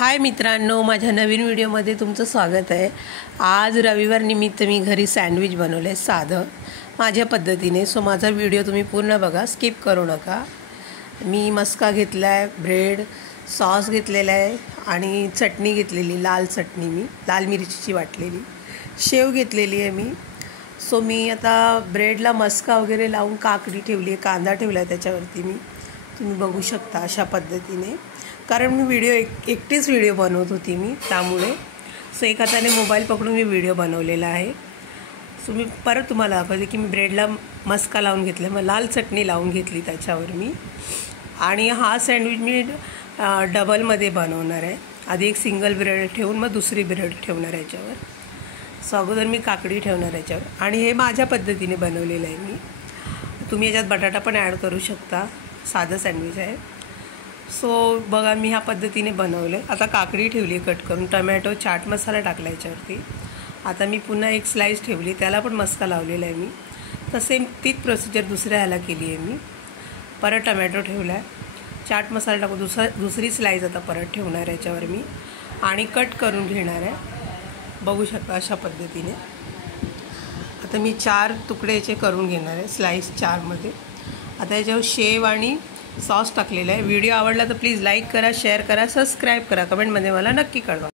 हाय मित्रांनो, माझ्या नवीन व्हिडिओमध्ये तुमचं स्वागत आहे। आज रविवार निमित्त मी घरी सँडविच बनवलं आहे साधं माझ्या पद्धतीने। सो माझा व्हिडिओ तुम्ही पूर्ण बघा, स्किप करू नका। मी मस्का घेतला आहे, ब्रेड सॉस घेतलेला आहे आणि चटणी घेतलेली, लाल चटणी, मी लाल मिरचीची वाटलेली, शेव घेतलेली आहे मी। सो मी आता ब्रेडला मस्का वगैरे लावून काकडी ठेवली आहे, कांदा ठेवला आहे त्याच्यावरती मी, तुम्ही बघू शकता अशा पद्धतीने। कारण मी एकटीच व्हिडिओ बनवत होती मी, त्यामुळे सो एक हाताने मोबाईल पकडून मी व्हिडिओ बनवलेला आहे। सो मी परत तुम्हाला दाखवते की मी ब्रेडला मस्का लावून घेतला, मग लाल चटणी लावून घेतली त्याच्यावर मी। आणि हा सँडविच मी डबलमध्ये बनवणार आहे। आधी एक सिंगल ब्रेड ठेवून मग दुसरी ब्रेड ठेवणार आहे याच्यावर। सो अगोदर मी काकडी ठेवणार याच्यावर आणि हे माझ्या पद्धतीने बनवलेलं आहे मी। तुम्ही याच्यात बटाटा पण ॲड करू शकता, साधं सँडविच आहे। सो बघा मी ह्या पद्धतीने बनवलं आहे। आता काकडी ठेवली कट करून, टमॅटो, चाट मसाला टाकला याच्यावरती। आता मी पुन्हा एक स्लाइस ठेवली, त्याला पण मस्का लावलेला आहे मी। तसे तीच प्रोसिजर दुसऱ्या ह्याला केली आहे मी। परत टमॅटो ठेवला आहे, चाट मसाला टाकून दुसरी स्लाइस आता परत ठेवणार आहे याच्यावर मी आणि कट करून घेणार आहे। बघू शकता अशा पद्धतीने। आता मी 4 तुकडे याचे करून घेणार आहे, स्लाइस 4मध्ये। आता याच्यावर शेव आणि सॉस टाकलेला आहे। व्हिडिओ आवडला तर प्लीज लाईक करा, शेअर करा, सबस्क्राईब करा, कमेंटमध्ये मला नक्की कळवा।